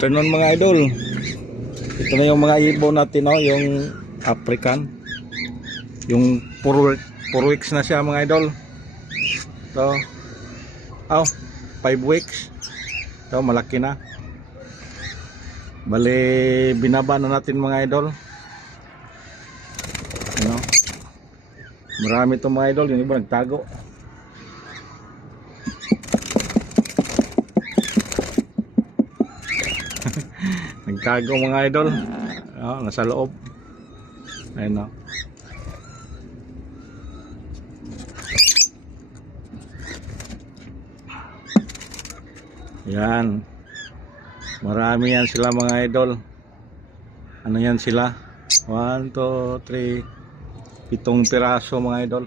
Afternoon mga idol. Ito na yung mga ibon natin, no? Yung African. Yung 4 weeks na siya mga idol. So, 5 weeks. So, malaki na. Bali, binaba na natin mga idol. Ano? Marami itong mga idol. Yung iba nagtago. Nagtago mga idol. Nasa loob. Ayun, no? Yan. Marami yan sila mga idol. Ano yan sila? 1, 2, 3 7 piraso mga idol.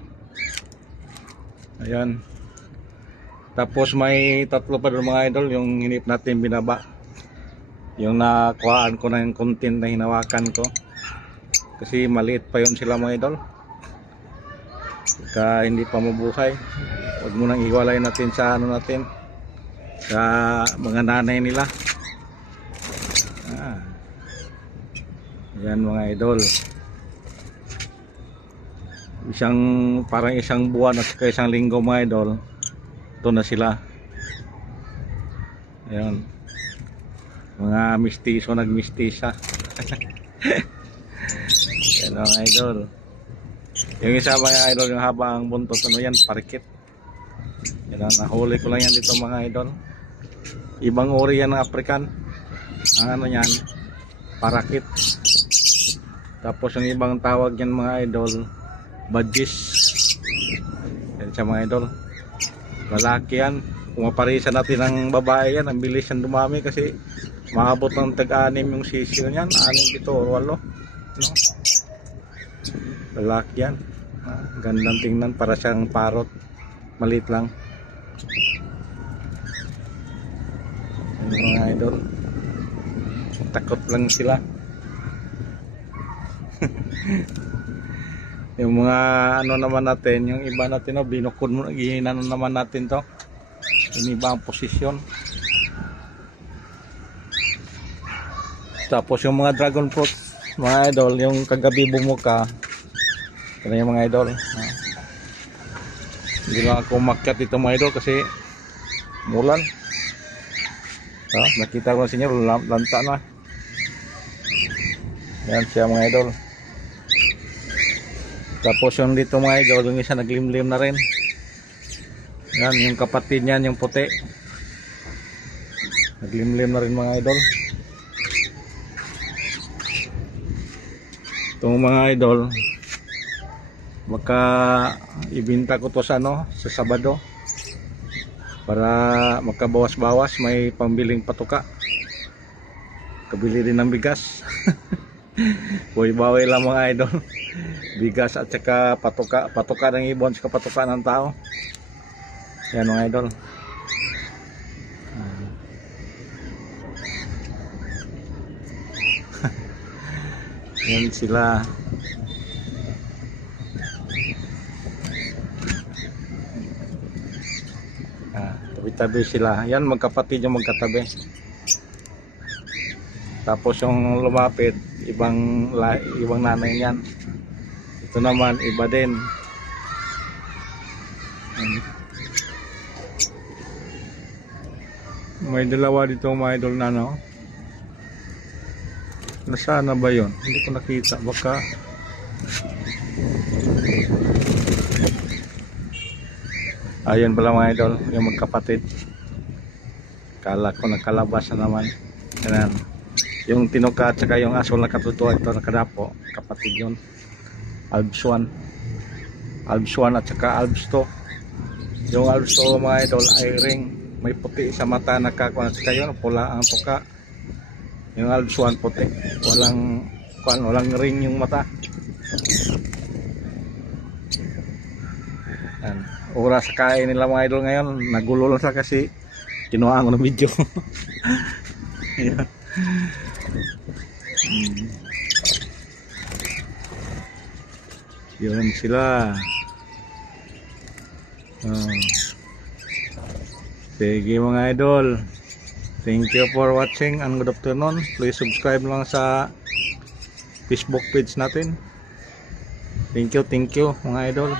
Ayan. Tapos may 3 pa doon mga idol. Yung hinip natin binaba. Yung nakuhaan ko na yung content na hinawakan ko. Kasi maliit pa yun sila mga idol. Kaya hindi pa mabuhay. Huwag mo nang iwalay natin sa ano natin. Sa mga nanay nila. Yan mga idol. Parang isang buwan at saka isang linggo mga idol. Ito na sila. Ayan. Mga mistiso nagmistisa. Yan mga idol. Yung isa mga idol, yung habang buntot, ano yan, parikit. Yan, nahuli ko lang yan dito mga idol. Ibang uri yan ng African. Ang ano yan, parakit. Tapos yung ibang tawag yan mga idol, badgis. Yan siya mga idol. Lalaki yan. Kung maparisa natin ng babae yan, ang bilis yan dumami kasi maabot ng tag-anim yung sisiyo niyan. 6, 7, 8, no? Lalaki yan. Gandang tingnan, para siyang parot. Maliit lang. Yan mga idol. Takot lang sila. Yung mga ano naman natin, yung iba natin, no, binukod mo, gihinan naman natin to. Yung iba ang posisyon. Tapos yung mga dragon fruit mga idol, yung kagabi bumuka. Ito yung mga idol. Hindi lang ako umakyat dito mga idol kasi mulan. Nakita ko sa inyo, lanta na. Yan siya mga idol. Tapos yung dito mga idol, yung isa naglimlim na rin. Yan, yung kapatid niyan, yung puti. Naglimlim na rin mga idol. Itong mga idol, baka ibinta ko to sa sa Sabado. Para makabawas-bawas, may pambiling patuka. Kabili din ng bigas. Buhay-bawi lang mga idol. Bigas at saka patuka. Patuka ng ibon, saka patuka ng tao. Yan mga idol. Yan sila. Tabi-tabi sila. Yan, magkapatid yung magkatabi. Tapos yung lumapit, ibang nanay niyan. Ito naman, iba din. May dalawa dito mga idol na, no? Nasaan na ba yun? Hindi ko nakita. Baka ayan pala mga idol, yung magkapatid. Kala ko nakalabas na naman. Yan. Yung tinuka at saka yung asol na katutuwa, ito nakadapo, kapatid yun. Albs 1 at saka Albs 2. Yung Albs 2 mga idol ay ring, may puti sa mata, nakakuha at saka yun, pula ang tuka. Yung Albs 1 puti, walang ring yung mata. Yan. Oras kain nila mga idol ngayon, nagulo lang sila kasi kinuha ko ng video. Yan. Yun sila. Sige mga idol. Thank you for watching and good afternoon. Please subscribe lang sa Facebook page natin. Thank you mga idol.